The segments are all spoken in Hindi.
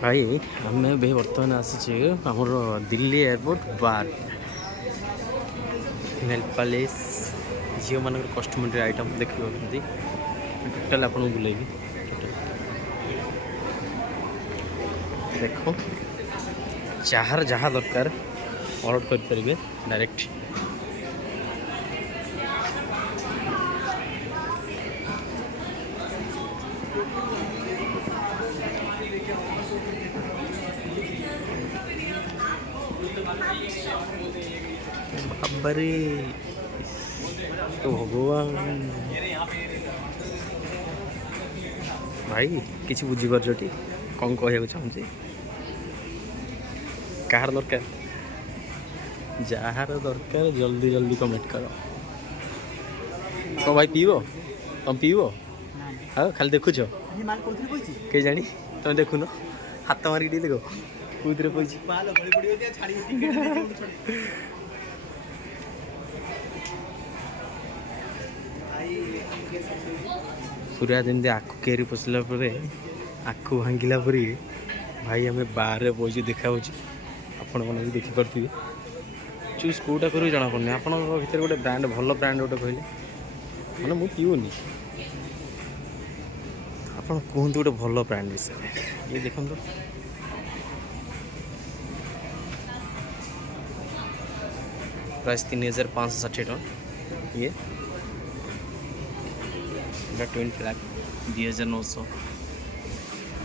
भाई आम बर्तमान आसी आमर दिल्ली एयरपोर्ट बार नेल पालिश झील मान कस्टमरी आइटम देखिए टोटाल आपको बुलेबी देख जार जहाँ दरकार ऑर्डर करेंगे डायरेक्ट बाबरे भगवान भाई किसी बुझीपारछी कौन कह चाहूँगी कार दरकार जार दरकार जल्दी जल्दी कमेंट कर भाई पीब तुम पीब हाँ खाली देखुच कई जानी तुम देखुन हाथ मारिक देख कौन पैसे पूरा जमी आखु केरी पशिला आखु भांगिला परी भाई आम बारे बस देखा आपण मैंने भी देखिपे चूज कौटा कर जना पड़े आप भर गोटे ब्रांड भल ब्रांड गोटे कहले मैंने मुझे पीऊनी आप कहतु गोटे भल ब्रांड विषय ये देखो प्राइस 3560 टका ये 20 लाख 2900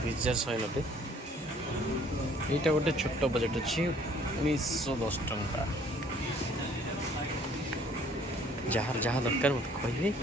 2190 यहाँ गोटे छोट बजेट अच्छी 1910 टका जार जहाँ दरकार मत कहे